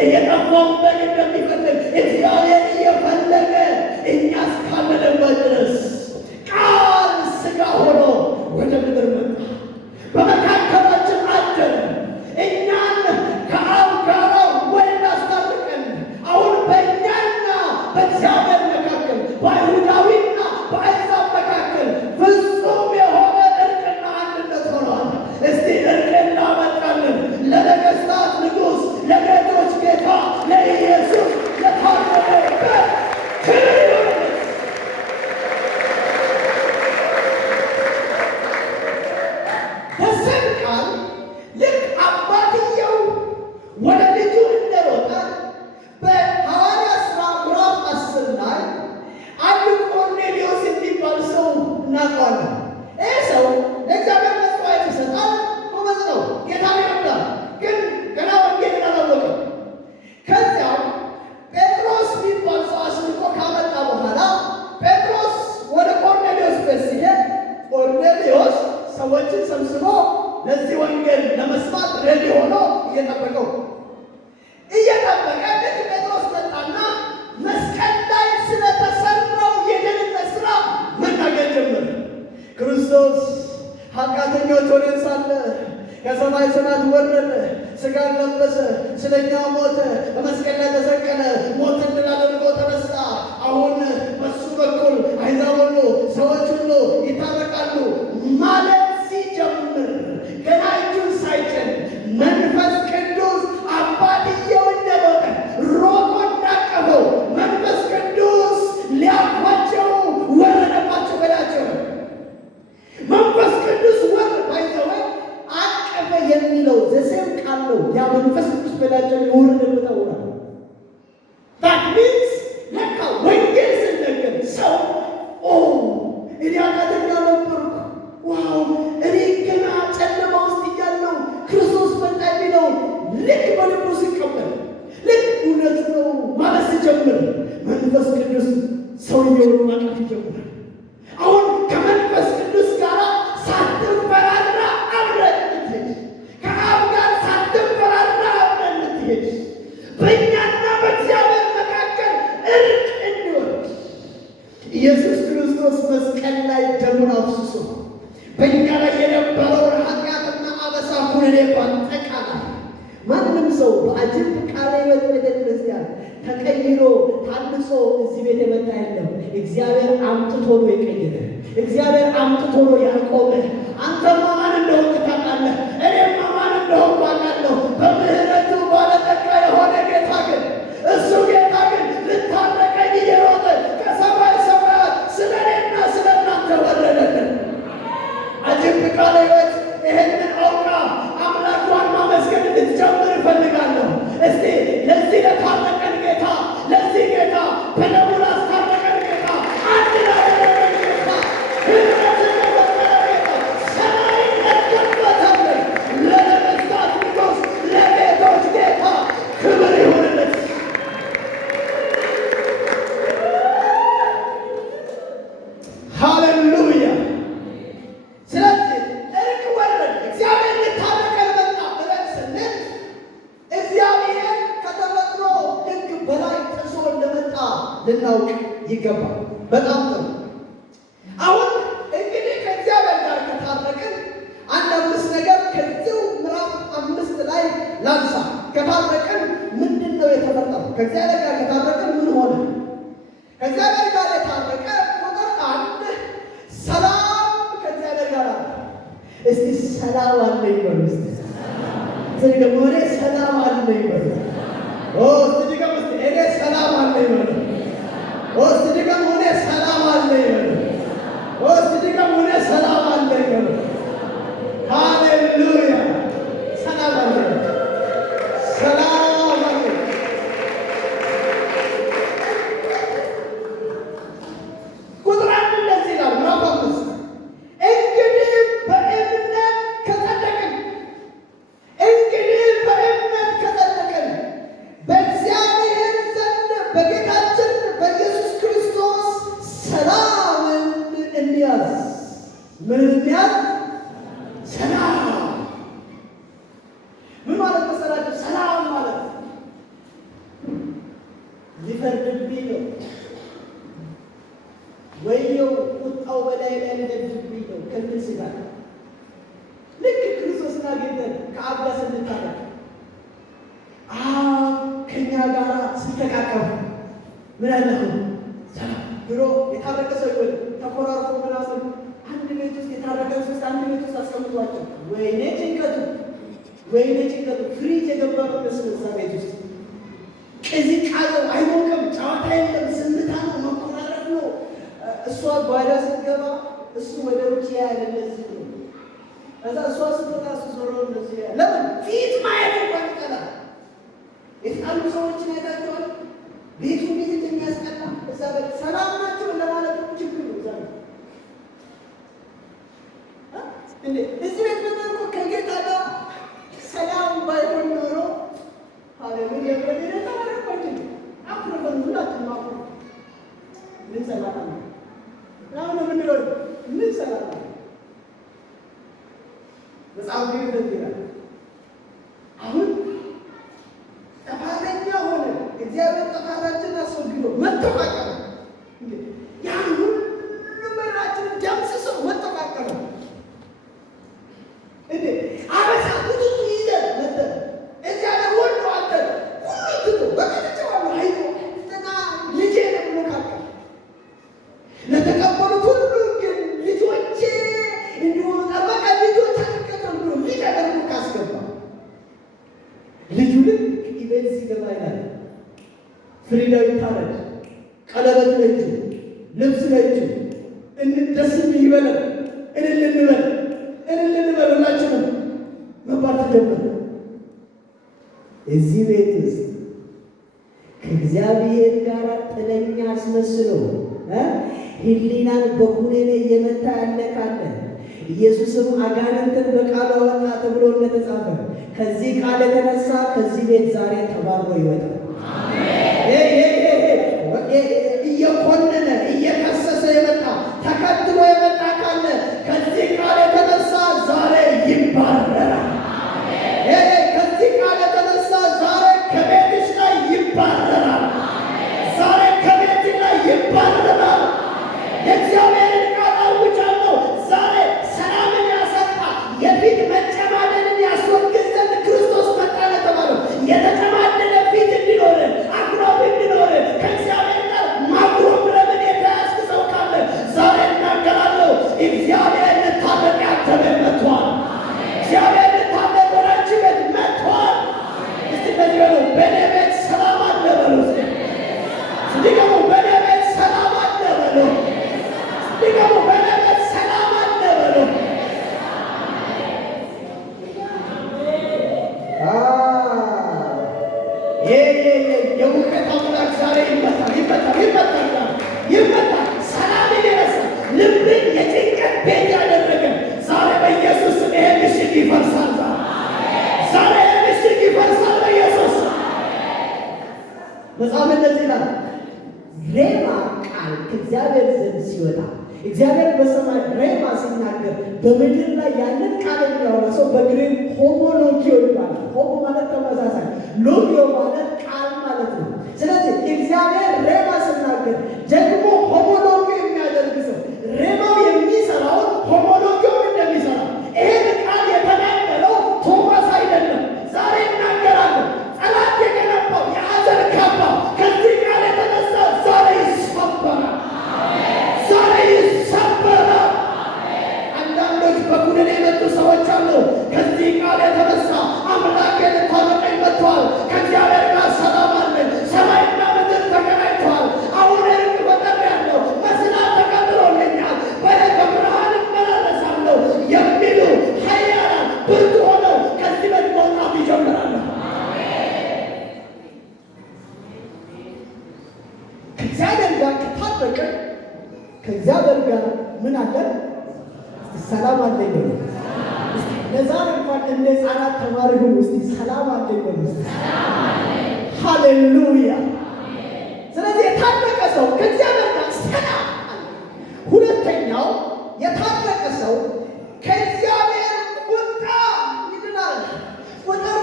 እየጠፋውን በግ እንደሚፈልግ እግዚአብሔር እየፈለገ እኛ እስካለንበት ድረስ ቃል ሥጋ ሆኖ ወደ ምድር መጣ፣ በመካከላችን አደረ። እኛን ከአብ ጋር ወይን አስታርቀን አሁን በእኛና በእግዚአብሔር መካከል በአይሁዳዊና በአሕዛብ መካከል ፍጹም የሆነ እርቅና አንድነት ሆኗል። እስቲ እርቅን ላመጣልን ለነገሥታት ንጉሥ ለጌቶች ጌታ ለኢየሱስ ለታረደበት ክብር ይሁን። በስም ቃል ልክ አባትየው ወደ ልጁ እንደሮጠ በሐዋርያት ሥራ ምዕራፍ 10 ላይ አንድ ቆርኔሌዎስ የሚባል ሰው እናውቀዋለን። ይህ ሰው ለእግዚአብሔር መስዋዕት ይሰጣል፣ ጎበዝ ነው፣ ጌታን ይወዳል። ግን ገና ወንጌልን አላወቀም። ከዚያም ጴጥሮስ የሚባል ሰው አስልኮ ካመጣ በኋላ ጴጥሮስ ወደ ቆርኔሌዎስ ቤት ሲሄድ ቆርኔሌዎስ ሰዎችን ሰብስቦ ለዚህ ወንጌል ለመስማት ሬዲ ሆኖ እየጠበቀው ልክ ጴጥሮስ መጣና መስቀል ላይ ስለተሰራው የደህንነት ሥራ መናገር ጀመረ። ክርስቶስ ኃጢአተኞች ሆነን ሳለ ከሰማይ ሰማያት ወረደ፣ ሥጋን ለበሰ፣ ስለኛ ሞተ፣ በመስቀል ላይ ተሰቀለ፣ ሞትን ድል አድርጎ ተነሳ። አሁን በሱ በኩል አሕዛብ ሁሉ ሰዎች ሁሉ ይታረቃሉ ማለት ሲጀምር ገና እጁን ሳይጭን መንፈስ ቅዱስ አባትየው እንደሮጠ ሮጦ እንዳቀፈው መንፈስ ቅዱስ ሊያቅፋቸው ወረደባቸው በላቸው። መንፈስ ቅዱስ ወረደ ባይዘወ አቀፈ የሚለው ዘሴም ቃል ነው። ያ መንፈስ ቅዱስ በላቸው የወረደበት አውራ that means ለካ ወንጌል ስንነገር ሰው እኔ ኃጢአተኛ ነበርኩ፣ ዋው እኔ ገና ጨለማ ውስጥ እያለሁ ክርስቶስ መጣ የሚለውን ልክ በልቡ ሲቀበል ልክ እውነት ነው ማለት ሲጀምር መንፈስ ቅዱስ ሰውየውን ማቀፍ ይጀምራል። አሁን ከመንፈስ ቅዱስ ጋር ሳትፈራራ አብረን እንድትሄድ፣ ከአብ ጋር ሳትፈራራ አብረን እንድትሄድ፣ በእኛና በእግዚአብሔር መካከል እርቅ እንዲወርድ ኢየሱስ ክርስቶስ መስቀል ላይ ደሙን አፍስሶ በእኛ ላይ የነበረውን ኃጢአትና አበሳ ኩነኔ በአጠቃላይ ማንም ሰው በአጅብ ቃለ ሕይወት ቤተ ክርስቲያን ተቀይሮ ታንጾ እዚህ ቤት የመጣ የለም። እግዚአብሔር አምጥቶ ነው የቀየረ። እግዚአብሔር አምጥቶ ነው ያቆመ። አንተማ ማን እንደሆንክ ታውቃለህ፣ እኔማ ማን እንደሆንኩ አውቃለሁ። በምህረቱ ባለጠጋ የሆነ ጌታ ግን እሱ ጌታ ግን ልታረቀኝ እየሮጠ ከሰማይ ሰማያት ስለ እኔና ስለ እናንተ ወረደልን። አጅብ ቃለ ሕይወት ይህንን አውቃ አምላኳን ማመስገን እንድትጀምር እፈልጋለሁ። እስቲ ለዚህ ለታረቀን ጌታ ለዚህ ጌታ በደሙ ላስታረቀን ጌታ አንድ ላደረገን ጌታ ህብረትን ለፈጠረ ጌታ እስቲ ሰላም አለኝ በሉ። እስቲ ደግሞ እኔ ሰላም አለኝ በሉ። እስቲ ደግሞ እኔ ሰላም አለኝ በሉ። እስቲ ደግሞ እኔ ሰላም አለኝ በሉ። እስቲ ደግሞ እኔ ሰላም አለኝ በሉ። ሃሌሉያ! ሰላም አለኝ፣ ሰላም አለኝ። ቁጥር አንድ እንደዚህ ይላል ምዕራፍ 5 እንግዲህ በእምነት ከጸደቅን በእግዚአብሔር ዘንድ በጌታችን በኢየሱስ ክርስቶስ ሰላምን እንያዝ። ምን እንያዝ? ሰላም። ምን ማለት መሰላችሁ? ሰላም ማለት ሊፈርድብኝ ነው ወይየው ቁጣው በላይ ላይ ሊፈርድብኝ ነው ከምን ስጋት ልክ ክርስቶስን አግኝተን ከአብ ጋር ስንታረቅ ከእኛ ጋር ሲተቃቀሙ ምን አለሁ ሰላም። ድሮ የታረቀ ሰው ይወል ተኮራርፎ ምናምን አንድ ቤት ውስጥ የታረቀ ሰው አንድ ቤት ውስጥ አስቀምጧቸው ወይኔ ጭንቀቱ ፍሪጅ የገባ ነው መስሎ እዛ ቤት ውስጥ ቅዝቃዜው አይሞቅም፣ ጨዋታ የለም፣ ዝምታ ነው፣ መኮራረፍ ነው። እሷ ጓዳ ስትገባ እሱ ወደ ውጭ ያለ እንደዚህ ነው። ከዛ እሷ ስትወጣ እሱ ዞሮ እንደዚህ ያለ ለምን ፊት ማየት እንኳን ይጠላል። የተጣሉ ሰዎችን አይታቸዋል። ቤቱ እንዴት እንደሚያስቀጣ እዛ ቤት ሰላም ናቸው ለማለት ነው። ችግር ነው እዛ እንዴ እዚህ ቤት መጣርቆ ከጌታ ጋር ሰላም ባይሆን ኖሮ ሃሌሉያ በሌላ ታረቆኝ አፍረፈን ሁላችንም አፍረ ምን ሰላም ነው አሁን ምን ነው ምን ሰላም ነው? መጽሐፍ ግን እንደዚህ አሁን ጥፋተኛ ሆነ እግዚአብሔር ጥፋታችንን አስወግዶ መተፋቀር እንዴ ያን ሁሉ መራችን ደምስሶ መተፋቀር እንዴ አበሳ ብዙ ይዘን መተ እግዚአብሔር ሁሉ አለ ሁሉ ትቶ በቀጥታው አይቶ ተና ልጄ ነው ብሎ ካቀ ለተቀበሉት ሁሉ ግን ልጆቼ እንዲሆኑ ጠበቀ። ልጆች ተከተሉ ብሎ ሊደርጉ ካስገባ ልጁ ልክ ኢቤል ሲገባ ይላል ፍሪዳው ይታረድ፣ ቀለበት ለእጁ፣ ልብስ ለእጁ፣ ደስ ይበለን፣ እልል እንበል ሁላችንም መባል ተጀመረ። እዚህ ቤት ውስጥ ከእግዚአብሔር ጋር ጥለኛ አስመስሎ ሕሊናን በኩነኔ እየመታ ያለ ካለ ኢየሱስም አጋንንትን በቃሉ አወጣ ተብሎ እንደተጻፈ ከዚህ ቃል የተነሳ ከዚህ ቤት ዛሬ ተባርሮ ይወጣል። እየኮነነ እየከሰሰ የመጣ ተከትሎ የመጣ ካለ ከዚህ ቃል የተነሳ ዛሬ ይባረራል። ከዚህ ቃል የተነሳ ዛሬ ከቤትሽ ላይ ይባረራል። ዛሬ ከቤት ላይ ይባረራል። የእግዚአብሔርን ቃል አውጃለሁ። ዛሬ ሰላምን ያሰጣ የፊት መጨማደንን ያስወግድ ዘንድ ክርስቶስ መጣ ለተባለው የተጨማደደ ፊት እንዲኖር አጉራብ እንዲኖር ከእግዚአብሔር ጋር ማጉረምረምን የተያዝክ ሰው ካለ ዛሬ እናገራለሁ። እግዚአብሔር ልታረቅ ያንተ ቤት መጥቷል። እግዚአብሔር ልታረቅ ወደ አንቺ ቤት መጥቷል። እስቲ በዚህ በሉ በእኔ ቤት ሰላም አለ በሉ። እንዲገቡ በእኔ ቤት ሰላም አለ በሉ። እንዲገቡ በእኔ ቤት ሰላም አለ በሉ። የውቀት አምላክ ዛሬ ይመታል። ሰላምን የረሳ ልብን የጭንቀት ቤት ያደረገ ዛሬ በኢየሱስ ስም ይሄ ምሽግ ይፈርሳል። ዛሬ ይሄ ምሽግ ይፈርሳል በኢየሱስ መጽሐፍ እንደዚህ ይላል። ሬማ ቃል ከእግዚአብሔር ዘንድ ሲወጣ እግዚአብሔር በሰማይ ሬማ ሲናገር በምድር ላይ ያንን ቃል የሚያወራ ሰው በግሪክ ሆሞሎጊዮ ይባላል። ሆሞ ማለት ተመሳሳይ፣ ሎጊዮ ማለት ቃል ማለት ነው። ስለዚህ እግዚአብሔር ሬማ ሲናገር ደግሞ ሆሞሎጊዮ የሚያደርግ ሰው ሬማው የሚሰራውን ሆሞሎጊዮን እንደሚሰራ ይህን ቃል የተናገረው ቶማስ አይደለም። ዛሬ እናገራለሁ። ጠላት የገነባው የአዘር ካባ ከዚህ ቃል የተነሳ ዛሬ ይሰበራል። ዛሬ ይሰበራል። አንዳንዶች በኩነኔ የመጡ ሰዎች እግዚአብሔር ጋር ምን አለ? ሰላም አለኝ በሉ። ለዛሬ እንኳን እንደ ሕፃናት ተማሪ ሁኑ። እስቲ ሰላም አለኝ በሉ። ሃሌሉያ። ስለዚህ የታረቀ ሰው ከእግዚአብሔር ጋር ሰላም አለ። ሁለተኛው የታረቀ ሰው ከእግዚአብሔር ቁጣ ይድናል። ቁጥር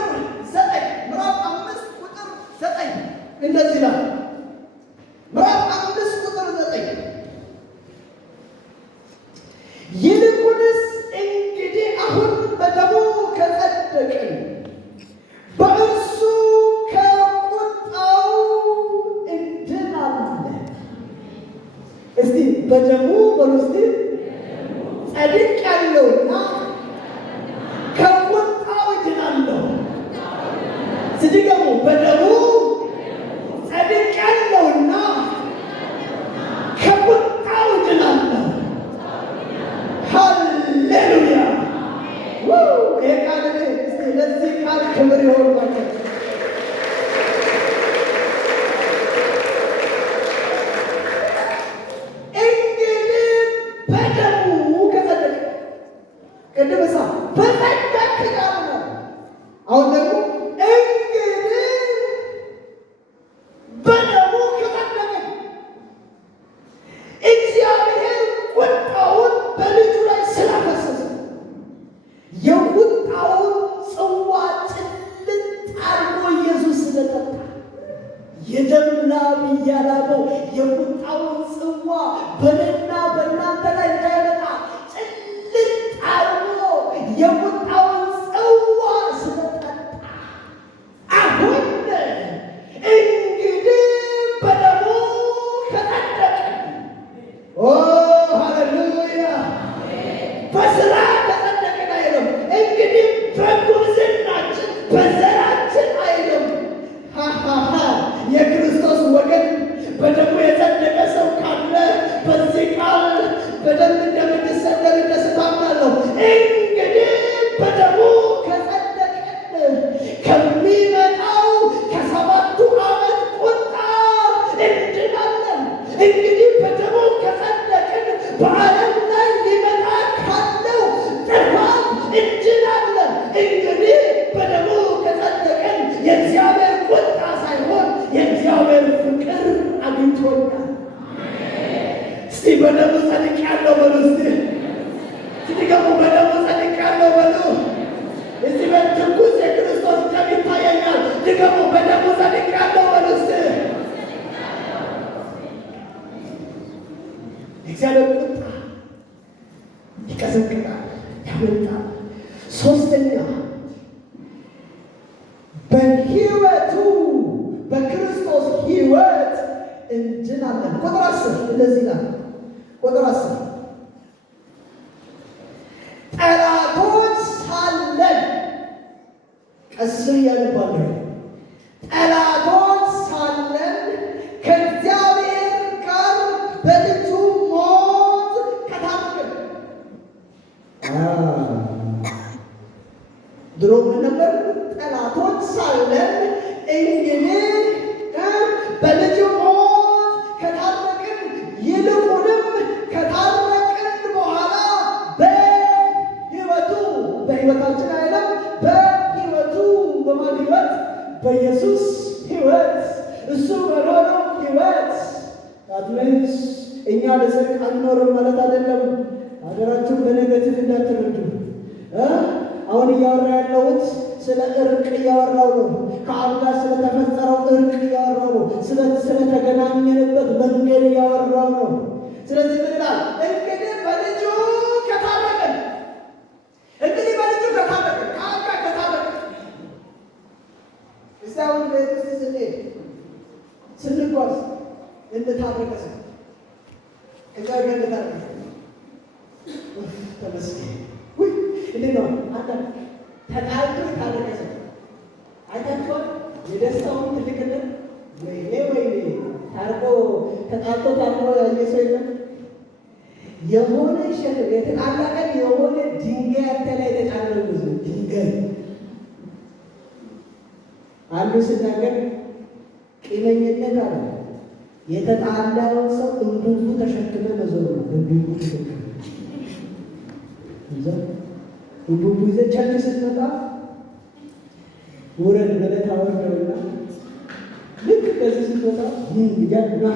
9 ምዕራፍ 5 ቁጥር 9 እንደዚህ ነው። ምዕራፍ 5 ቁጥር 9 ይልቁንስ እንግዲህ አሁን በደሙ ከጸደቅን በእርሱ ከቁጣው እንድናለን። እስቲ በደሙ በሉ እስቲ ጸድቄአለሁና ከቁጣው እድናለሁ። ስድገሙ በደሙ ጸድቄአለሁና ከቁጣው እድናለሁ። ሃሌሉያ። ይሄ ቃል እስቲ ለዚህ ቃል ክብር ይሆን ማለት እንግዲህ በደሙ ከጸደቀ ቅድምሳ በጸደቅ ቃል ነው። አሁን ደግሞ እንግዲህ በደሙ ከጸደቀ እግዚአብሔር ቁጣውን በልጁ ላይ ስላፈሰሰ የቁጣውን ጽዋ ጭልጥ አድርጎ ኢየሱስ ስለጠጣ የደም ላብ እያላበው የቁጣውን ጽዋ በእኔና በእናንተ ላይ እንዳይመጣ ጭልጥ አድርጎ የቁጣውን ጽዋ ስለጠጣ አሁን እንግዲህ በደሙ ከጸደቅን ሃሌሉያ በስራ ከጸደቅን አይልም። እንግዲህ በጉብዝናችን በዘራችን አይልም። የክርስቶስ ወገን በደሙ የጸደቀ ሰው ካለ በዚህ ቃል በደንብ እንደምንሰደር እንደስታምናለሁ። እንግዲህ በደሙ ከጸደቅን ከሚመጣው ከ7ቱ ዓመት ቁጣ እንድናለን። እንግዲህ በደሙ ከጸደቅን በዓለም ላይ ሊመጣ ካለው ጥፋት እንድናለን። እንግዲህ በደሙ ከጸደቅን የእግዚአብሔር ቁጣ ሳይሆን የእግዚአብሔር ፍቅር አግኝቶኛል። እስቲ በደሙ ጸድቄአለሁ በሉ። እስቲ ደግሞ በደሙ ጸድቄአለሁ በሉ። እዚህ በትኩስ የክርስቶስ ደም ይታየኛል። ድገሙ በደሙ ጸድቄአለሁ በሉ። የእግዚአብሔር ቁጣ ይቀዘቅዛል፣ ያመልጣል። ሶስተኛ በሕይወቱ በክርስቶስ ሕይወት እንድናለን። ቁጥር 10 እንደዚህ ይላል። ቁጥር 10 ጠላቶች ሳለን ቀስ እያልባለሁ ጠላቶች ሳለን ከእግዚአብሔር ጋር በልጁ ሞት ከታረቅን። ድሮ ምን ነበር? ጠላቶች ሳለን እንግዲህ በልጁ ሞት ከታረቅን፣ ይልቁንም ከታረቅን በኋላ በሕይወቱ በሕይወታችን አይደለም፣ በሕይወቱ በማን ሕይወት? በኢየሱስ ሕይወት፣ እሱ በኖረው ሕይወት። አትመንስ እኛ ለጽድቅ አንኖርም ማለት አይደለም። ሀገራችሁን በኔጌቲቭ እንዳትረዱ። አሁን እያወራ ያለሁት ስለ እርቅ እያወራው ነው። ከአብ ጋር ስለተፈጠረው እርቅ እያወራው ነው። ስለተገናኘንበት መንገድ እያወራው ነው። ስለዚህ ምን ይላል? እንግዲህ በልጁ ከታረቅን፣ እንግዲህ በልጁ ከታረቅን፣ ከአብ ጋር ከታረቅን። እስቲ አሁን ቤት ውስጥ ስንሄድ ስንጓዝ እንደታረቀ ሰው እግዚአብሔር ጋር እንደታረቀ ተመስገን። እንዴት ነው አንተ ተጣልቶ የታረቀ ሰው አይታችኋል? የደስታውን ትልቅነት ወይኔ ታርቆ ተጣልቶ ያየ ሰው የለም። የሆነ ሸክም የተጣላ ቀን የሆነ ድንጋይ አንተ ላይ የተጫነው ብዙ ድንጋይ አንዱ ሲናገር ቂመኝነት አለ የተጣላውን ሰው እንቡቡ ተሸክመ መዞር ነው። እንቡቡ ተሸክመ ይዘው እንቡቡ ይዘህ ቸርች ስትመጣ ውረድ ብለህ ታወርደውና ልክ ከዚህ ስትወጣ ይገርና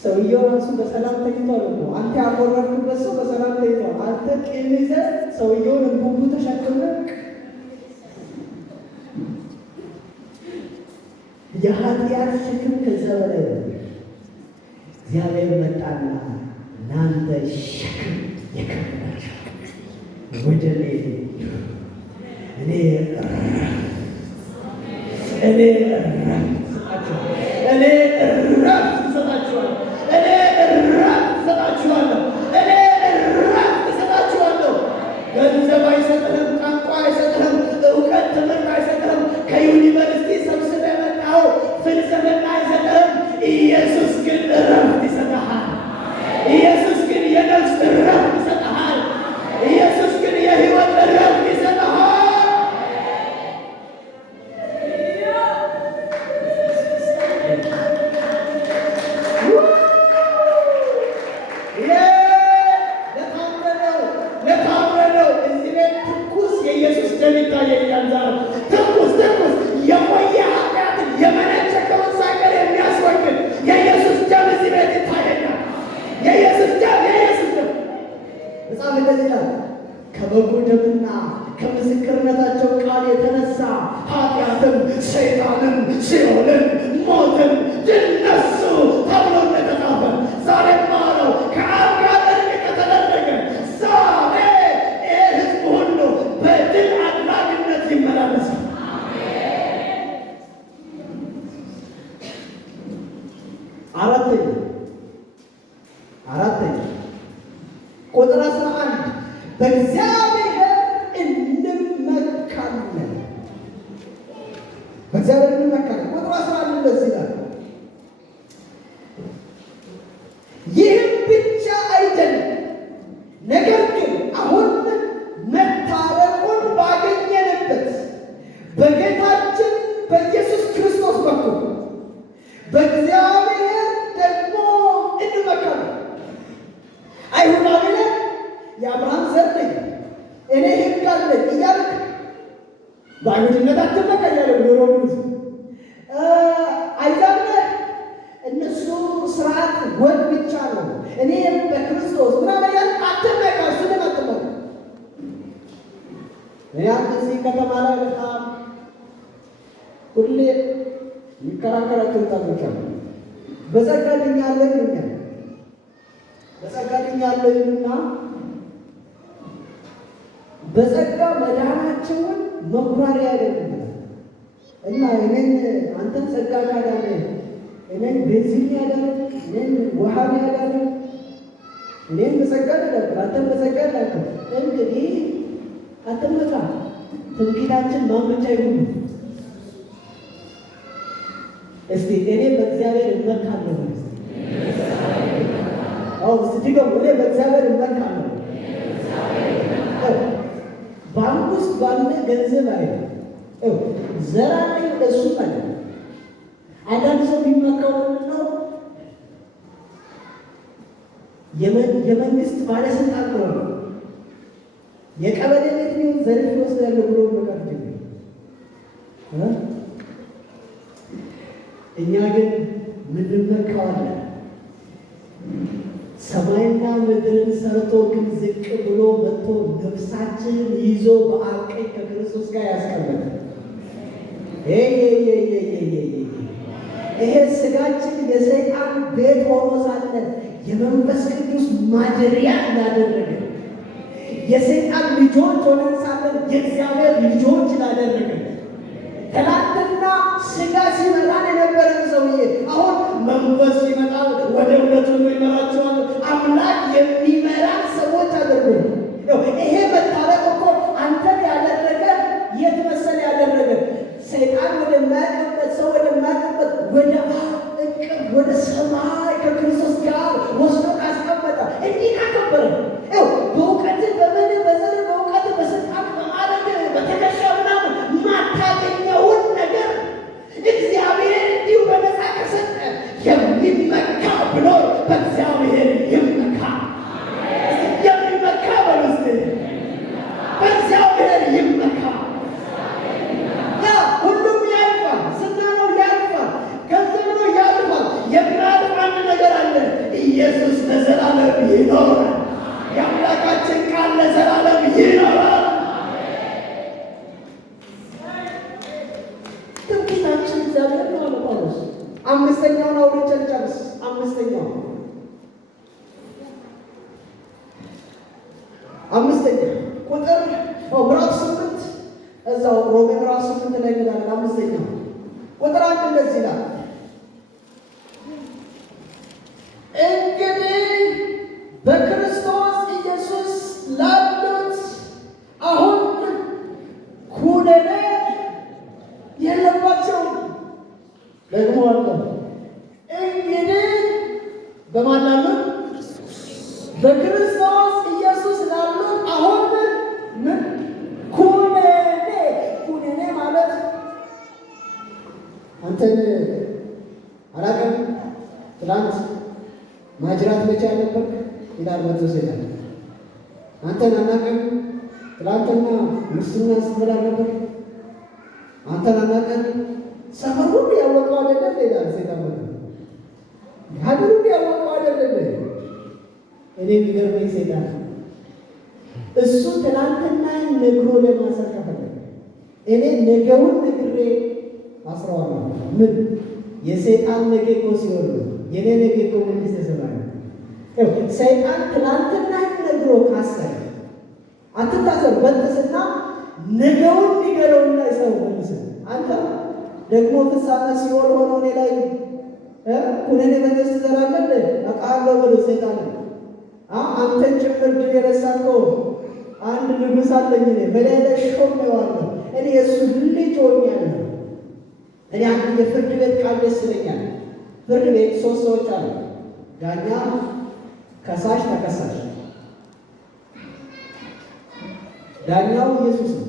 ሰውየው ራሱ በሰላም ተኝቷል እኮ አንተ ያቆረጥክበት ሰው በሰላም ተኝቷል። አንተ ቂም ይዘህ ሰውየውን እንቡቡ ተሸክመህ የኃጢአት ሸክም ከዛ በላይ ነው። እግዚአብሔር መጣና እናንተ ሸክም የከበዳችሁ ወደ እኔ እረፍት እሰጣችኋለሁ። ገንዘብ አይሰጥህም፣ ቋንቋ አይሰጥህም፣ እውቀት ትምህርት አይሰጥህም፣ ከዩኒቨርሲቲ ሰብስበህ የመጣኸው ፍልስፍና አይሰጥህም። ኢየሱስ ግን እረፍት ይሰጥሃል። ኢየሱስ ግን የነፍስ እረፍት ይሰጥሃል። ኢየሱስ ግን የሕይወት እረፍት ይሰጥሃል። ለታምረው እዚህ ቤት ትኩስ የኢየሱስ ደም ይታየኛል። ዛሬ ትኩስ የቆየ ኃጢአትን የመነጨከውን ሳይቀር የሚያስወግድ የኢየሱስ ደም እዚህ ቤት ይታየኛል። የኢየሱስ ደም መጽሐፍ እንደዚህ ይላል፣ ከበጉ ደምና ከምስክርነታቸው ቃል የተነሳ ኃጢአትን፣ ሰይጣንን፣ ሲኦልን፣ ሞትን ድል ነሱ ተብሎ እንደተጻፈ ዛሬማ ነው ከአብ ጋር እርቅ ከተደረገ ዛሬ ይህ ሕዝብ ሁሉ በድል አድራጊነት ይመላለሳል። አራተኛ ቁጥር 11 በእግዚአብሔር እንመካለን። ቁጥር 11 እንደዚህ ይላል፣ ይህም ብቻ አይደለም፣ ነገር ግን አሁን መታረቁን ባገኘንበት በጌታችን በኢየሱስ ክርስቶስ በኩል በእግዚአብሔር ደግሞ እንመካለን። አይሁዳዊ ነህ፣ የአብርሃም ዘር ነኝ፣ እኔ ሕግ አለኝ እያልክ በአይሁድነት አትመካ እያለ ዶሮ አይዛብ ነህ፣ እነሱ ስርዓት ወግ ብቻ ነው፣ እኔ በክርስቶስ ምናምን እያልክ አትመካ። እሱንም አትመካ። አንተ እዚህ ከተማ ላይ በጣም ሁሌ የሚከራከራቸው ወጣቶች አሉ። በጸጋ ድኛለሁ ይሉኛል። በጸጋ ድኛለሁ ይሉና በጸጋ መዳናቸውን መኩራሪያ ያደርጉታል። እና እኔን አንተን ጸጋ ካዳነ እኔን ቤንዚን ያዳነ እኔን ውሃብ ያዳነ እኔን በጸጋ ያዳነ አንተን በጸጋ ያዳነ እንግዲህ አትመካ። ትምክህታችን ማን ብቻ ይሁን? እስቲ እኔ በእግዚአብሔር እመካለሁ። እስቲ ድገሙ። እኔ በእግዚአብሔር እመካለሁ። ባንክ ውስጥ ባለ ገንዘብ አይደለም፣ ዘር አለኝ እሱ ማለት አንዳንድ ሰው የሚመካው ነው የመንግስት ባለስልጣን ነው። የቀበሌ ቤት ቢሆን ዘርፍ ይወስዳል ብሎ መቃት ጀመረ። እኛ ግን ምንመካዋለን? ሰማይና ምድርን ሰርቶ ግን ዝቅ ብሎ መጥቶ ነፍሳችንን ይዞ በአብ ቀኝ ከክርስቶስ ጋር ያስቀመጠ ይሄ ስጋችን የሰይጣን ቤት ሆኖ ሳለ የመንፈስ ቅዱስ ማደሪያ ላደረገ የሰይጣን ልጆች ሆነን ሳለን የእግዚአብሔር ልጆች ላደረገ ትናንትና ስጋ ሲመጣን የነበረን ሰውዬ አሁን መንፈስ ሲመጣ ወደ እውነቱ ይመራቸዋል። አምላክ የሚመራን ሰዎች አድርጎ ይሄ መታረቅ እኮ አንተን ያደረገ የት መሰል ያደረገ ሰይጣን ወደማያውቅበት ሰው ወደማያውቅበት ወደ እቅፍ ወደ ሰማይ ከክርስቶስ ጋር ወስዶ ካስቀመጠ እንዲህ ካከበረ በእውቀት በምን በዘር በእውቀት በስልጣን በማድረግ በተከሻ እግዚአብሔር ነው አለ ጳውሎስ። አምስተኛውን አውርቼ ልጨርስ። አምስተኛ ቁጥር ምዕራፍ 8 እዛው ሮሜ ምዕራፍ 8 ላይ እንላለን። አምስተኛው ቁጥር 1 እንደዚህ ይላል፣ እንግዲህ በክርስቶስ ኢየሱስ ላሉት አሁን ኩነኔ የለባቸውም። ደግሞ አለ እንግዲህ በማን ላሉት? በክርስቶስ ኢየሱስ ላሉት አሁን ምን ኩነኔ ማለት አንተን አላውቅም ትናንት ማጅራት መቼ አልነበርክ ይላል መቶ ሰይጣን። አንተን አናውቅም ትናንትና ሙስና ስትበላ ነበር። አንተን አናውቅም ሰፈር ሁሉ ያወቀው አይደለም ይላል ሰይጣን። ሀገር ሁሉ ያወቀው አይደለም። እኔ የሚገርመኝ ሰይጣን እሱ ትናንትና ነግሮ ለማሰር ከፈለገ እኔ ነገውን ነግሬ አስረዋለሁ። ምን የሰይጣን ነገ እኮ ሲሆን የኔ ነገ እኮ መንግሥተ ሰማያት። ሰይጣን ትናንትና ነግሮ ካሰረ አትታሰር በጥስና ነገውን ንገረውና ሰው መልስ አንተ ደግሞ ፍጻሜ ሲሆን ሆኖ እኔ ላይ ኩነኔ መንግሥት ትዘራለህ አቃለው ብሎ ሰይጣን አንተን ጭምር ድል የረሳከው አንድ ንጉሥ አለኝ እኔ በላይ ላይ ሾሜዋለሁ። እኔ የእሱ ልጅ ሆኛለሁ። እኔ አንድ የፍርድ ቤት ቃል ደስ ይለኛል። ፍርድ ቤት 3 ሰዎች አሉ፣ ዳኛ፣ ከሳሽ፣ ተከሳሽ። ዳኛው ኢየሱስ ነው፣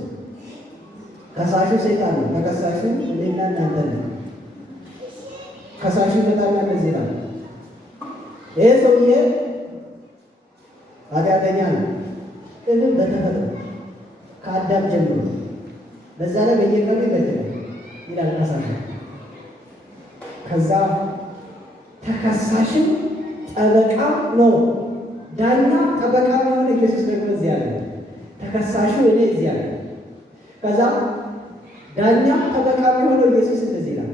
ከሳሹ ሰይጣን ነው፣ ተከሳሹ እኔና እናንተ ነው። ከሳሹ በጣም እንደዚህ ይላል፣ ይሄ ሰውዬ ኃጢአተኛ ነው። እኔም በተፈጥሮ ከአዳም ጀምሮ በዛ ላይ በየቀኑ ይበድላል ይላል ከሳሽ። ከዛ ተከሳሽም ጠበቃ ነው። ዳኛ ጠበቃ የሆነ ኢየሱስ ደግሞ እዚህ አለ፣ ተከሳሹ እኔ እዚህ አለ። ከዛ ዳኛ ጠበቃ የሆነው ኢየሱስ እንደዚህ ይላል፣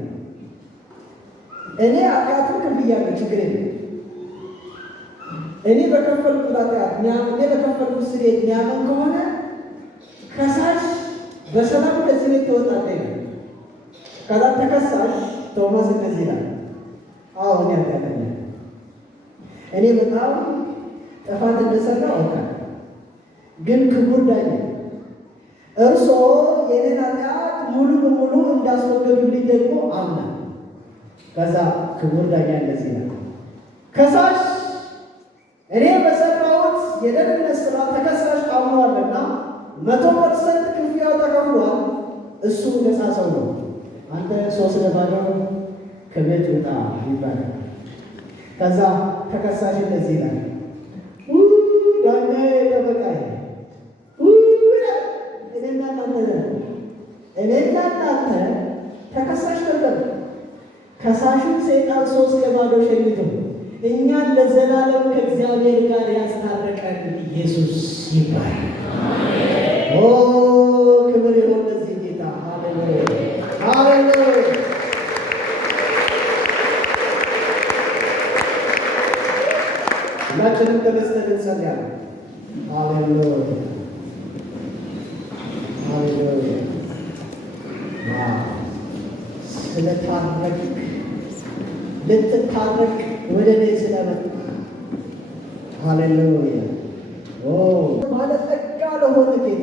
እኔ ኃጢአቱን ከፍያለሁ፣ ችግር የለም። እኔ በከፈልኩት ኃጢአት እኔ በከፈልኩት ስርየት የሚያምን ከሆነ ከሳሽ በሰላም ከዚህ ቤት ትወጣለህ ነው። ከዛ ተከሳሽ ቶማስ እንደዚህ ይላል፣ አዎ እኔ ኃጢአተኛ ነኝ፣ እኔ በጣም ጥፋት እንደሰራሁ አውቃለሁ፣ ግን ክቡር ዳኛ እርስዎ የኔን ኃጢአት ሙሉ በሙሉ እንዳስወገዱልኝ ደግሞ አምናለሁ። ከዛ ክቡር ዳኛ እንደዚህ ይላል፣ ከሳሽ እኔ በሰራሁት የደህንነት ስራ ተከሳሽ አምኗልና 100% ክፍያው ተከፍሏል፣ እሱ ነፃ ሰው ነው። አንተ 3 ለባዶ ከቤት ውጣ ይባላል። ከዛ ተከሳሽ እንደዚህ ይላል፣ ዳኛዬ ጠበቃዬ እኔና እናንተ ተከሳሽ ነበር። ከሳሹን ሰይጣን 3 ለባዶ ሸኝቶ እኛን ለዘላለም ከእግዚአብሔር ጋር ያስታረቀን ኢየሱስ ይባላል። ኦ ክብር ይሁን ለዚህ ጌታ። ሃሌሉያ ሃሌሉያ። ሁላችንም ተነስተን እንጸልያለን። ሃሌሉያ ሃሌሉያ። ስለታረቅ ልትታረቅ ወደ እኔ ስለመጣ ሃሌሉያ። ባለጸጋ ለሆነ ጌታ